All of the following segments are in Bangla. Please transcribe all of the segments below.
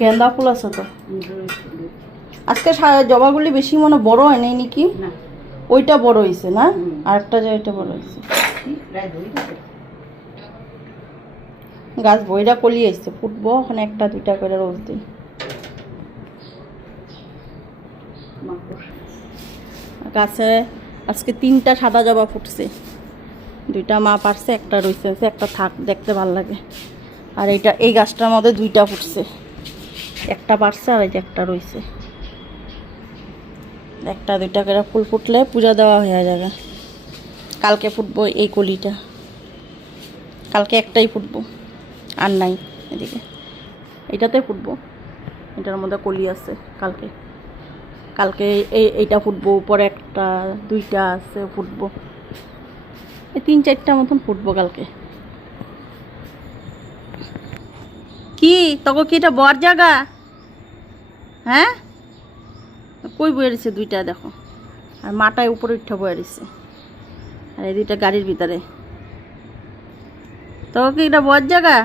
গেন্দা ফুল আছে তো। আজকে জবাগুলি বেশি মনে বড় হয় নাই নাকি ওইটা বড় হয়েছে না। আরেকটা যে ওইটা বড় হয়েছে গেছে। বইরা কলি আসছে ফুটবো ওখানে একটা দুইটা করে রোজ দিই। গাছে আজকে তিনটা সাদা জবা ফুটছে। দুইটা মা পারছে একটা রইছে একটা থাক দেখতে ভালো লাগে। আর এইটা এই গাছটার মধ্যে দুইটা ফুটছে। একটা পারছে আর এই যে একটা রইছে। একটা, দুইটা করে ফুল ফুটলে পূজা দেওয়া হয়ে যাবে। কালকে ফুটবো এই কলিটা। কালকে একটাই ফুটবো। আর নাই এদিকে। এটাতে ফুটবো। এটার মধ্যে কলি আছে কালকে। কালকে এই, এইটা ফুটবো পরে একটা, দুইটা আছে, ফুটবো। এই তিন, চারটা মতন ফুটবো কালকে। কি? তখন কি এটা বর জায়গা হ্যাঁ? কই বয়ে রয়েছে দুইটা, দেখো। আর মাটায় উপরে উঠা বয়ে রয়েছে। আর এই দুইটা গাড়ির ভিতরে। তখন কি এটা বর জায়গা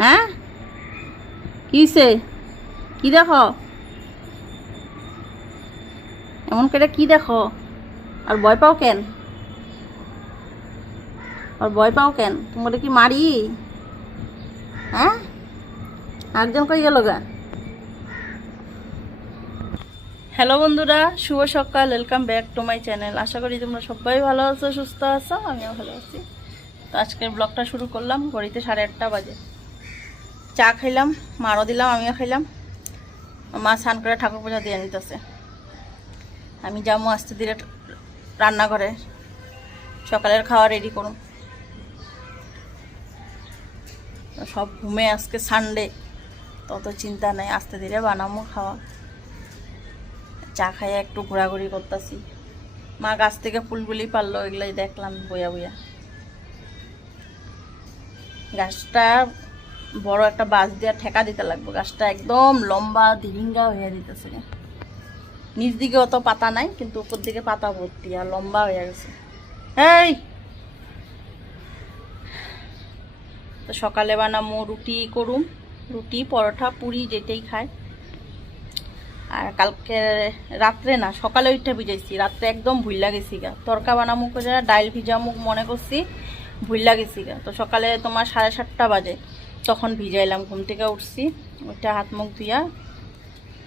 হ্যাঁ? কি হইছে? কি দেখো? এমন করে কি দেখো? আর ভয় পাও কেন? আর ভয় পাও কেন? তোমার কি মারি? হ্যাঁ? একজন কই গেল গা? হ্যালো বন্ধুরা, শুভ সকাল welcome back to my channel আশা করি তোমরা সবাই ভালো আছো, সুস্থ আছো, আমিও ভালো আছি। তো আজকের ব্লগটা শুরু করলাম, ঘড়িতে সাড়ে আটটা বাজে। চা খাইলাম, মারও দিলাম, আমিও খাইলাম। মা স্নান করে ঠাকুর পূজা দিয়ে নিতেছে। আমি যাব আস্তে ধীরে রান্নাঘরে। সকালের খাওয়া রেডি করুন সব ঘুমে আজকে সানডে তত চিন্তা নেই, আস্তে ধীরে বানামো খাওয়া। চা খাইয়ে একটু ঘোরাঘুরি করতেছি। মা গাছ থেকে ফুলগুলি পারল এগুলাই দেখলাম বইয়া বইয়া। গাছটা বড় একটা বাঁশ দিয়ে ঠেকা দিতে লাগবে। গাছটা একদম লম্বা দিহিঙ্গা হয়ে দিতেছে নিচ দিকে অত পাতা নাই, কিন্তু উপর দিকে পাতা ভর্তি আর লম্বা হয়ে গেছে। এই! তো সকালে বানামো রুটি করুম, রুটি, পরোটা, পুরি, যেটাই খায় আর কালকে রাত্রে না, সকালে ওইটা ভিজাইছি, রাত্রে একদম ভুইলা গেছি গা। তরকা বানামু করে ডাইল ভিজামুক মনে করছি, ভুইলা গেছি গা। তো সকালে তোমার সাড়ে সাতটা বাজে, তখন ভিজাইলাম, ঘুম থেকে উঠছি, ওইটা হাত মুখ ধুইয়া,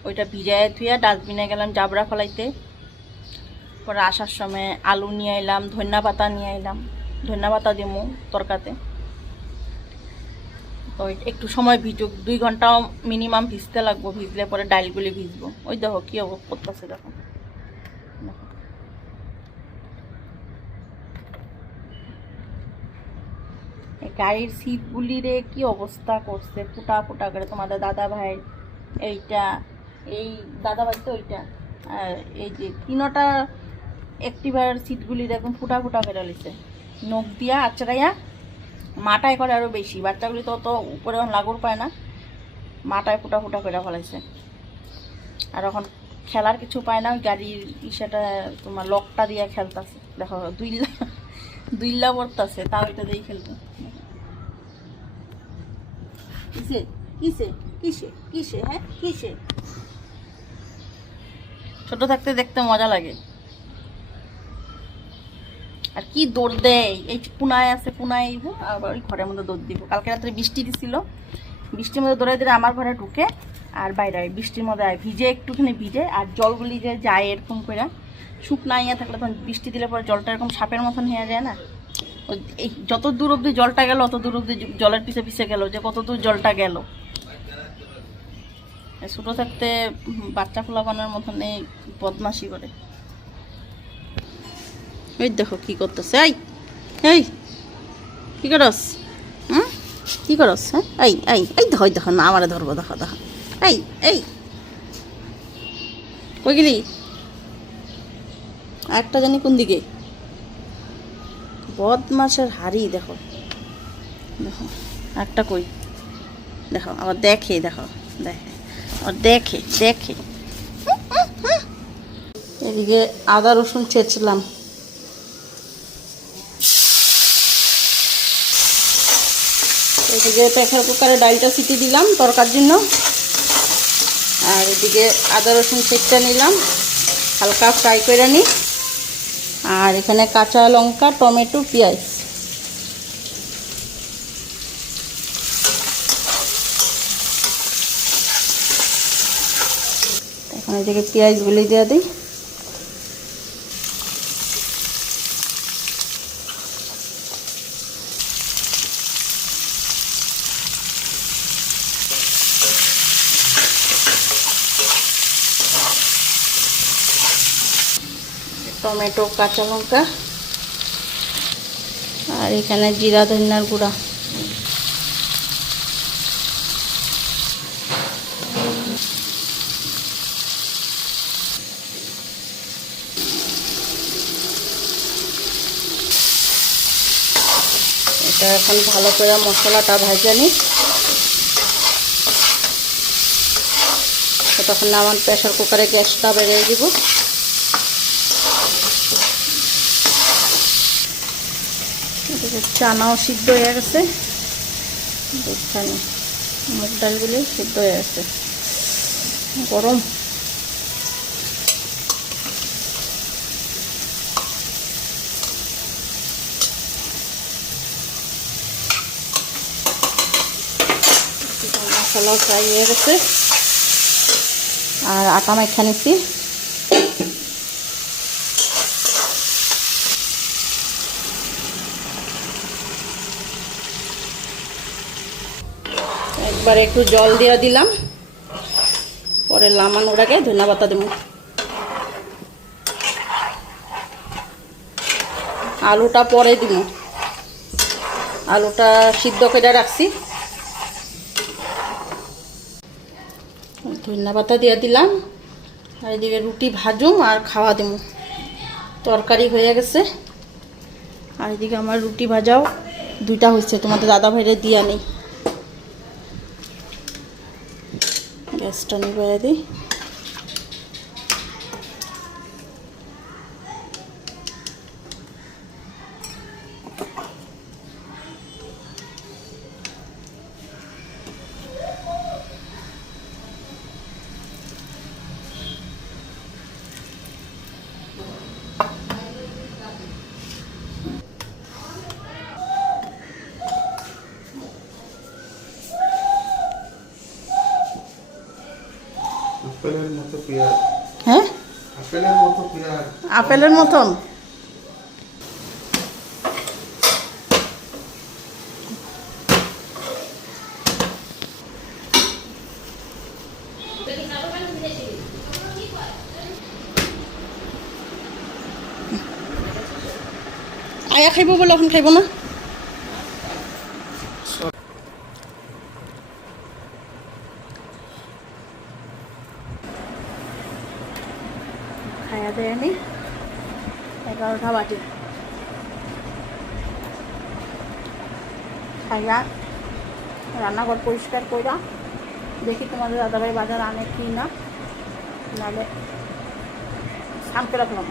ওইটা ভিজায় ধুইয়া ডাস্টবিনে গেলাম জাবরা ফলাইতে। পরে আসার সময় আলু নিয়ে এলাম ধন্যা পাতা নিয়ে এলাম ধন্যা পাতা দিমু তরকাতে। তো একটু সময় ভিজুক, দুই ঘণ্টা মিনিমাম ভিজতে লাগবো, ভিজলে পরে ডাইলগুলি ভিজবো। ওই দেখো কি অবস্থা করতেছে দেখো। গাড়ির সিটগুলিরে কি অবস্থা করছে? ফুটা ফুটা করে তোমাদের দাদা ভাই এইটা, এই দাদা ভাই তো ওইটা এই যে তিনোটা অ্যাক্টিভার সিটগুলি দেখুন ফুটা ফুটা করে লিছে নখ দিয়া, আচড়াইয়া মাটায় করে আরও বেশি। বাচ্চাগুলি তো অত উপরে লাগুর পায় না। মাটায় ফুটা ফুটা করে ফেলাইছে। আর এখন খেলার কিছু পায় না, ওই গাড়ির ইসেটা তোমার লকটা দিয়ে খেলতেছে। দেখো দুইল্লা দুইল্লা পড়তেছে, তাও এটা দিয়ে খেলতে কিসে? কিসে? কিসে? কিসে? হ্যাঁ ছোট থাকতে দেখতে মজা লাগে। আর কি দৌড় দেয়? এই পুনায় আছে পুনায় হ্যাঁ, আবার ওই ঘরের মধ্যে দৌড় দিব। কালকে রাত্রে বৃষ্টি দিছিল। বৃষ্টির মধ্যে দৌড়াই দিলে আমার ঘরে ঢুকে আর বাইরে আয় বৃষ্টির মধ্যে আয় ভিজে একটুখানি ভিজে আর জলগুলি যে যায় এরকম করে শুকনা ইয়ে থাকলে তখন বৃষ্টি দিলে পরে জলটা এরকম সাপের মতন হয়ে যায় না? এই যত দূর অবধি জলটা গেল অত দূর অবধি জলের পিছে পিছে গেল যে কত দূর জলটা গেল। ছোটো থাকতে বাচ্চা ফোলাপানোর মতন এই বদমাসি করে। ওই দেখো কি করতেছে, এই এই, কি করস? হুম? কি করস হ্যাঁ? এই এই এই দেখো দেখো, না, আমারে ধরবো, দেখো দেখো। এই এই। কই গেলি? একটা জানি কোন দিকে? বদমাসের হাড়ি, দেখো। দেখো, একটা কই? দেখো, আবার দেখে, দেখো, দেখে, আবার দেখে দেখে। এদিকে আদা রসুন ছেঁচলাম। এদিকে প্রেশার কুকারে ডালটা সিটি দিলাম তরকার জন্য, আর এদিকে আদা রসুন চেকটা নিলাম, হালকা ফ্রাই করে নিই। আর এখানে কাঁচা লঙ্কা, টমেটো, পেঁয়াজ। এখন এদিকে পেঁয়াজ গুলি দিয়ে দিই। টমেটো কাঁচা লঙ্কা আর এখানে জিরা, ধনিয়ার গুঁড়া। এটা এখন ভালো করে মশলাটা ভাজা নিই। তখন আমার প্রেশার কুকারে গ্যাসটা বেড়ে দিব এদিকে চানাও সিদ্ধ হয়ে গেছে। দেখছেন, মুগ ডালগুলি সিদ্ধ হয়ে গেছে। গরম। মশলাও ফ্রাই হয়ে গেছে। আর আটা মাখা নিচ্ছি। একবার একটু জল দিয়ে দিলাম। পরে লামান ওটাকে ধনিয়া পাতা দেবো। আলুটা পরে দিব। আলুটা সিদ্ধ করে রাখছি। ধনিয়া পাতা দিয়ে দিলাম। আর এদিকে রুটি ভাজুম আর খাওয়া দেবো। তরকারি হয়ে গেছে। আর এদিকে আমার রুটি ভাজাও দুইটা হয়েছে। তোমাদের দাদা ভাইরে দিয়া নেই। গ্যাসটা নিবাই দিই আপেলের আপেলের মতন? আয়া খাইব বলে এখন খাইব না খাইয়া দেয় আমি এগারোটা বাটি খাইয়া রান্নাঘর পরিষ্কার কইরা দেখি তোমাদের দাদাভাই বাজার আনে কি না। নাহলে শান্তি রাখলাম।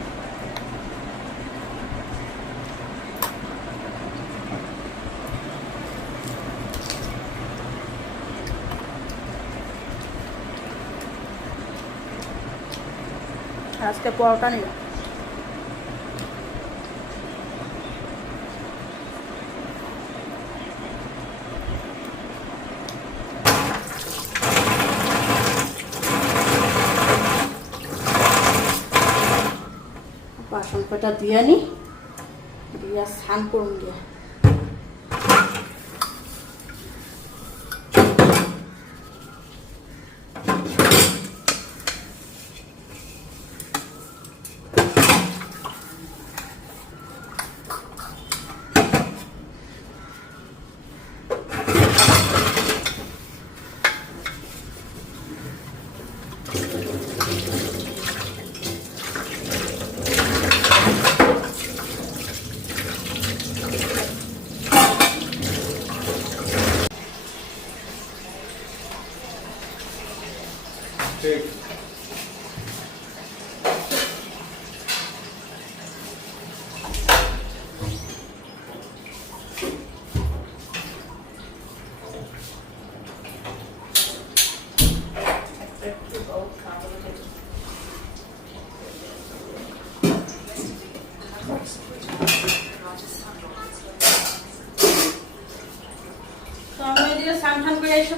আজকে পরোটা নিলাম। বাসন দিয়ে আনি দিয়া স্নান করুন দিয়া।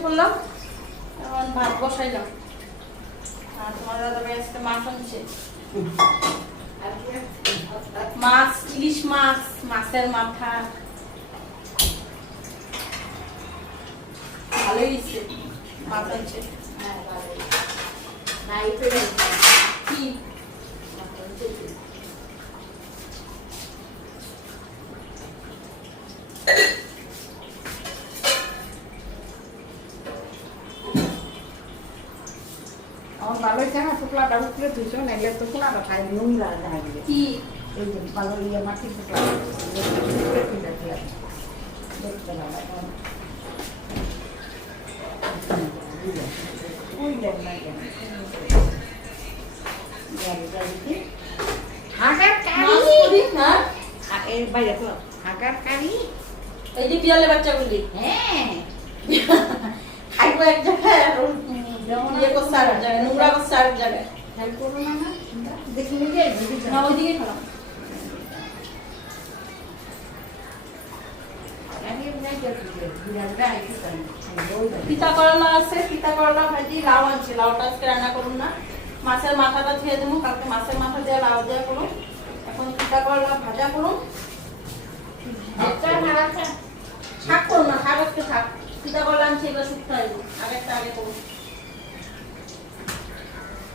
টান করে এসে পড়লাম এখন ভাত বসাইলাম। আর তোমার দাদা আজকে মাছ আনছে। মাছ, ইলিশ মাছ, মাছের মাথা। ভালোই মাছ আনছে। কি আমার ভালোই শুক্লাটা উঠলে তুইছো নাইলে তো শোনাটা খাই নোংরা দিবে কি? এই যে ভালো ইয়ে মাটি না? কেন না হ্যাঁ। খাইবো এক জায়গায় ইয়ে নোংরা করছে আর এক জায়গায়। না ওইদিকে পিতা করলা? আছে পিতা করলা ভাজি লাউ আছে লাউটা আজকে রান্না করুন না। মাছের মাথাটা ধুয়ে দেবো কালকে মাছের মাথা দিয়ে লাউ দেওয়া করুন। এখন পিতা করলা ভাজা করুন। শাক করুন না শাক আজকে থাক। পিতা করলা আনছি এগুলো শুকতে হইব আগেরটা আগে করুন।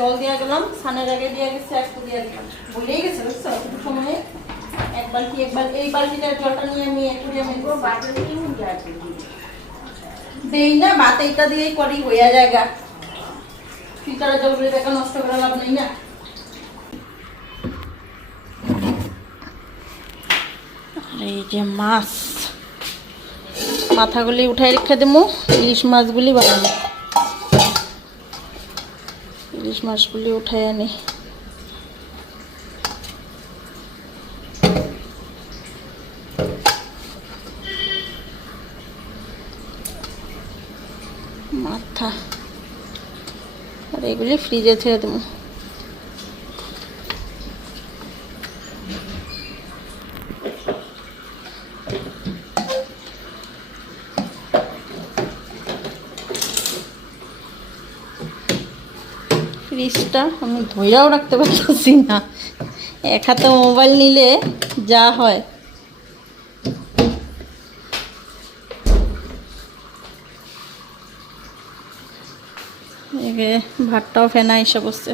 জল দিয়ে গেলাম সানের আগে দিয়ে গেছে একটু দিয়ে দিলাম। বলেই গেছে, বুঝছ? সময়ে এক বালতি এক বালতি এই বালতিটার জলটা নিয়ে আমি একটু দিয়ে আমি দেই না। ভাত এইটা দিয়েই করি, হইয়া জায়গা ফিল্টারের জলগুলি দেখা নষ্ট করে লাভ নেই না। এই যে মাছ, মাথাগুলি উঠাই রেখে দেবো, ইলিশ মাছগুলি বানাবো। ইলিশ মাছগুলি উঠাই আনি। মাথা। আর এগুলি ফ্রিজে ছেড়ে দেবো। ফ্রিজটা আমি ধৈরাও রাখতে পারতেছি না। এক হাতে মোবাইল নিলে যা হয়। এদিকে ভাতটাও ফেনা এসে বসছে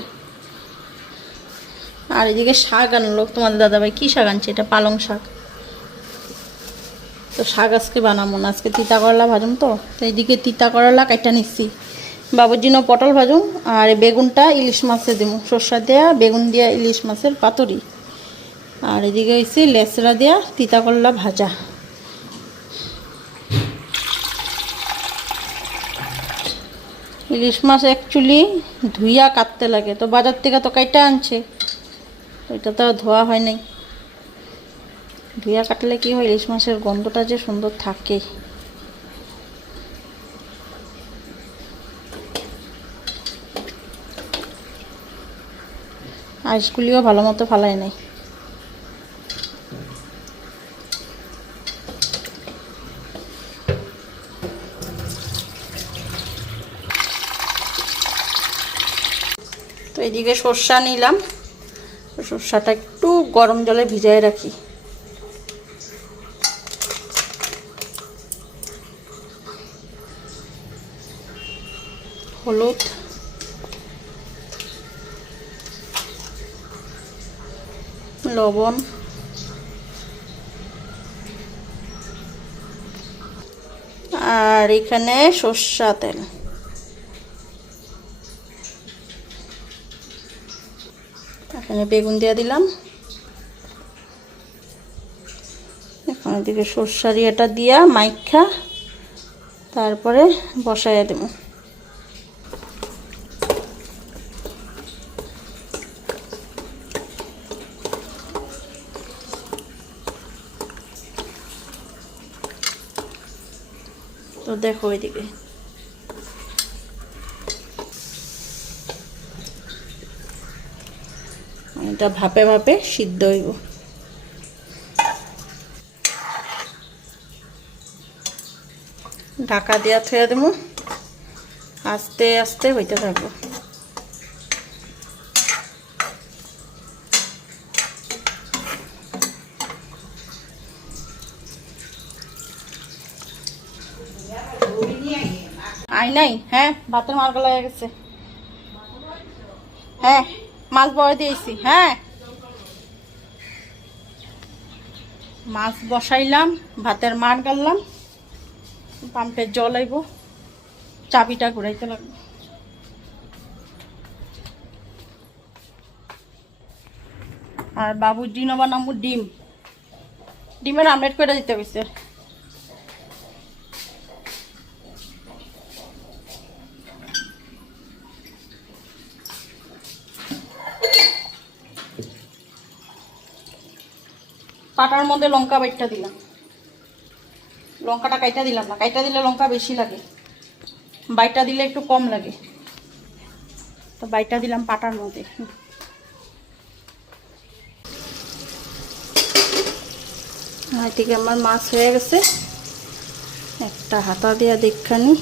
আর এদিকে শাক আনলো। তোমাদের দাদাভাই কী শাক আনছে? এটা পালং শাক। তো শাক আজকে বানাবো না। আজকে তিতা করলা ভাজুম তো। তো এইদিকে তিতা করলা কাইটা নিচ্ছি। বাবুর জন্য পটল ভাজুম, আর বেগুনটা ইলিশ মাছে দেবো সর্ষা দেয়া, বেগুন দেয়া, ইলিশ মাছের পাতুরি। আর এদিকে হয়েছে লেসরা দেয়া তিতা করলা ভাজা। ইলিশ মাছ অ্যাকচুয়ালি ধুইয়া কাটতে লাগে, তো বাজার থেকে তো কাইটা আনছে। ওইটা তো ধোয়া হয় নাই। ধুইয়া কাটলে কি হয়, ইলিশ মাছের গন্ধটা যে সুন্দর থাকে। আইসগুলিও ভালো মতো ফালাই নাই। তো এদিকে সর্ষা নিলাম। সর্ষাটা একটু গরম জলে ভিজায় রাখি। হলুদ। লবণ। আর এখানে সর্ষা তেল। এখানে বেগুন দিয়ে দিলাম। এখন দিকে সর্ষার এটা দিয়া মাইখা তারপরে বসাইয়া দেবো। দেখো ওইদিকে এটা ভাপে ভাপে সিদ্ধ হইব ঢাকা দিয়া থুয়ে আস্তে আস্তে হইতে থাকব। নাই হ্যাঁ? ভাতের মার হয়ে গেছে। হ্যাঁ মাছ বড় দিয়েছি হ্যাঁ? মাছ বসাইলাম, ভাতের মার গাললাম পাম্পের জল আইব, চাবিটা ঘুরাইতে লাগবে। আর বাবুর ডিম বানাবো ডিম। ডিমের আমলেট করে দিতে হয়েছে পাটার মধ্যে লঙ্কা বাইটটা দিলাম। লঙ্কাটা কাইটা দিলাম না, কাইটা দিলে লঙ্কা বেশি লাগে। বাইটা দিলে একটু কম লাগে। তো বাইটা দিলাম পাটার মধ্যে। এদিকে আমার মাছ হয়ে গেছে। একটা হাতা দেওয়া দেখখানি।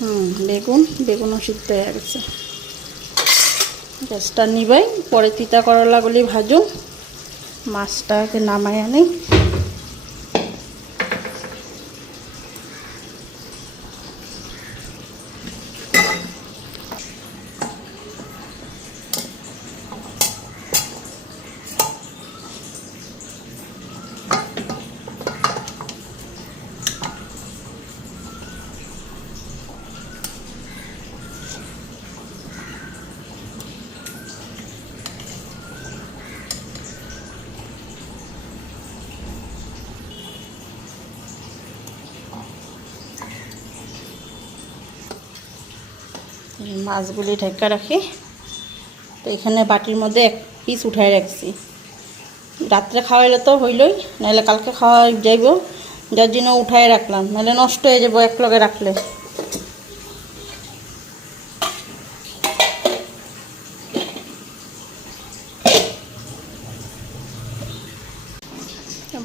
হুম, বেগুন, বেগুনও সিদ্ধ হয়ে গেছে। গ্যাসটা নিবাই, পরে তিতা করলাগুলি ভাজুন। মাছটাকে নামাই আনি। মাছগুলি ঢেকা রাখি। তো এখানে বাটির মধ্যে এক পিস উঠাই রাখছি। রাত্রে খাওয়াইলে তো হইলই নাহলে কালকে খাওয়া যাইব। যার জন্য উঠাই রাখলাম নাহলে নষ্ট হয়ে যাব এক লগে রাখলে।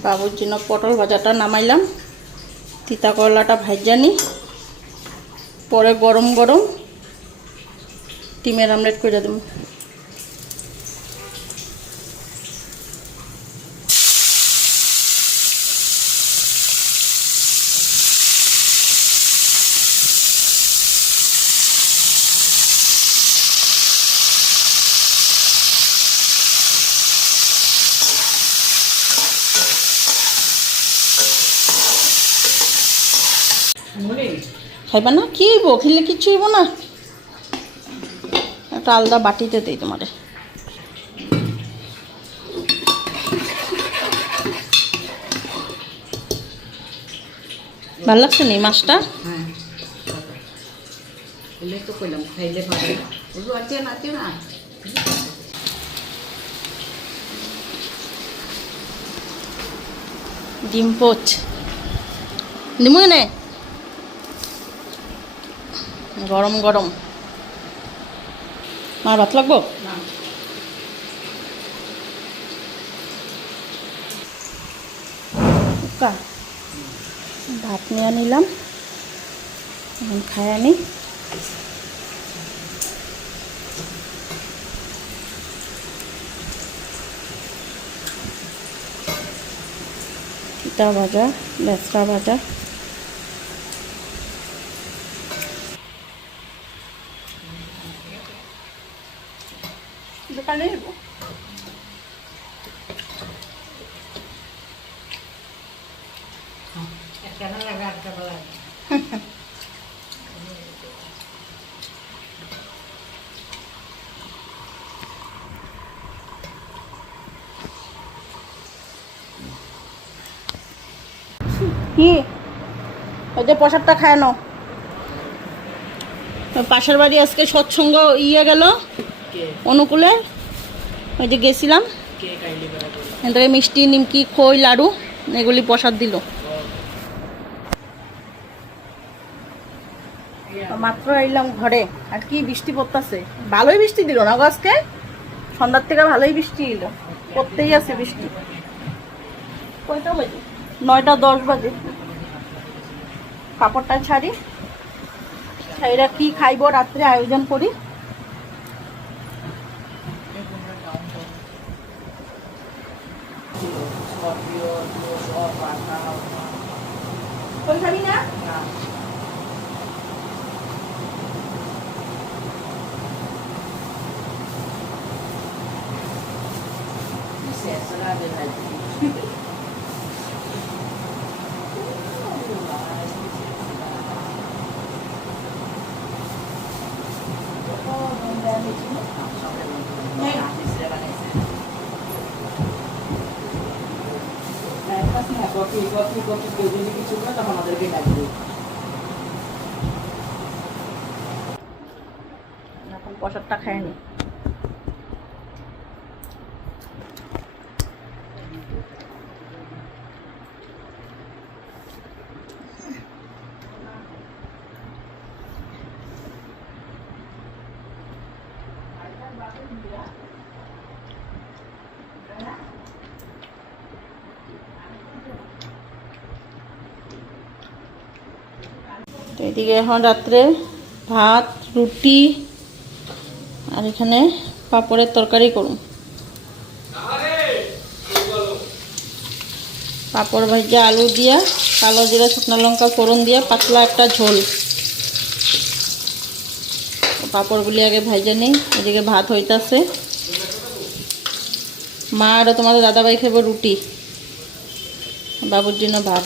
বাবুর জন্য পটল ভাজাটা নামাইলাম। তিতা করলাটা ভাজানি পরে গরম গরম ডিমের আমলেট করে দেবো। খাইবা না কি হইব? খেলে কিচ্ছু হইব না। একটা আলাদা বাটিতে দিই তোমারে। ভালো লাগছে নি মাছটা? হ্যাঁ। ডিম পোচ। নে গরম গরম। মার ভাত লাগবো? ভাত নিয়ে নিলাম। এখন খাই আনি পিতা ভাজা লেচরা ভাজা দোকানে একটা না লাগা কি ওই প্রসাদটা খায় নাও। পাশের বাড়ি আজকে সৎসঙ্গ ইয়ে গেল অনুকূলে। ওই যে গেছিলাম। এখান থেকে মিষ্টি নিমকি খই লাড়ু এগুলি প্রসাদ দিল। মাত্র এলাম ঘরে। আর কি বৃষ্টি পড়তেছে? ভালোই বৃষ্টি দিল না আজকে? সন্ধ্যার থেকে ভালোই বৃষ্টি এলো পড়তেই আছে বৃষ্টি। কয়টা বাজে? নয়টা দশ বাজে। কাপড়টা ছাড়ি। ছাইরা কি খাইব রাত্রে আয়োজন করি। কোন খাবি না? এখন প্রসাদটা খায়নি। তো এদিকে এখন রাত্রে ভাত, রুটি, আর এখানে পাপড়ের তরকারি করুন। পাপড় ভাজা, আলু দিয়া, কালো জিরা, শুকনো লঙ্কা, ফোড়ন দিয়া, পাতলা একটা ঝোল। পাপড়গুলি আগে ভাজা নেই, এদিকে ভাত হইতাছে। মা আর তোমাদের দাদাভাই খাব রুটি, বাবুর জন্য ভাত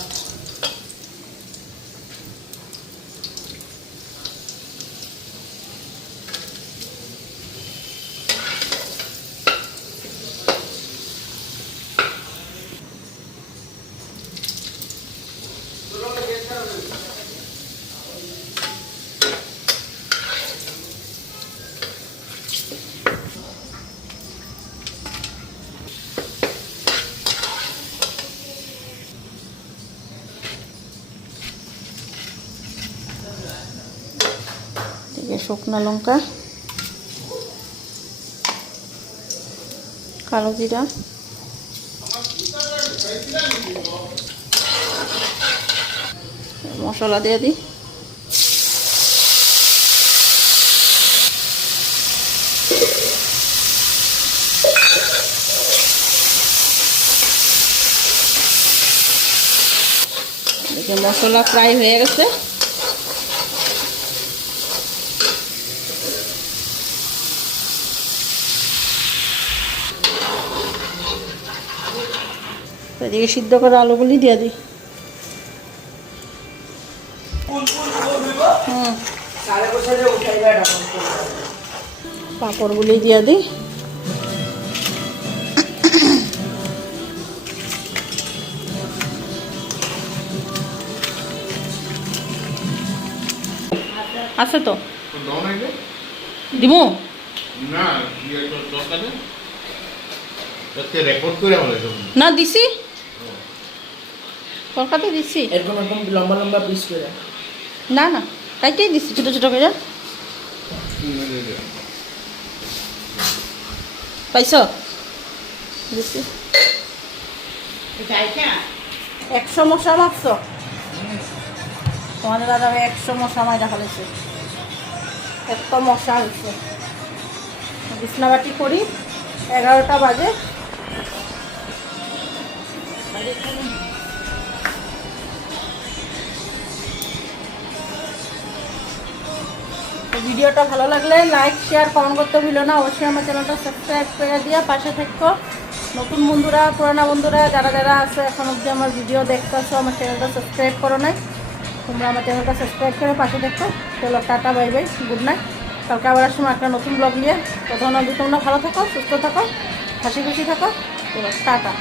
এদিকে শুকনো লঙ্কা কালো জিরা মশলা দিয়ে দিই। মশলা ফ্রাই হয়ে গেছে। এদিকে সিদ্ধ করা আলুগুলি দিয়ে দিই। পাঁপড়গুলি দিয়ে দিই। আছে তো? দাও না এটা? দিমু না ইয়ে তো দরকারে আজকে রেকর্ড করে বলে তো না দিছি কলকাতা দিছি এরকম এরকম লম্বা লম্বা পিস করে। না না কাইতেই দিছি ছোটো ছোটো করে। পাইছ? দিছি একশো মশা মারছ তোমাদের দাদা একশো মশা মাইরা ফেলেছে। এত মশা হয়েছে। বিছনাবাটি করি এগারোটা বাজে। ভিডিওটা ভালো লাগলে লাইক শেয়ার কমেন্ট করতে ভুলো না। অবশ্যই আমার চ্যানেলটা সাবস্ক্রাইব করে দিয়ে পাশে থেকো। নতুন বন্ধুরা, পুরানা বন্ধুরা, যারা যারা আছে, এখন অবধি আমার ভিডিও দেখতেছো, আমার চ্যানেলটা সাবস্ক্রাইব করো নাই, তোমরা আমার চ্যানেলটা সাবস্ক্রাইব করে পাশে দেখো চলো, tata bye bye good night কালকে আবার সময় একটা নতুন ব্লগ নিয়ে। তখন অবধি তোমরা ভালো থাকো, সুস্থ থাকো, হাসি খুশি থাকো। চলো, টাটা।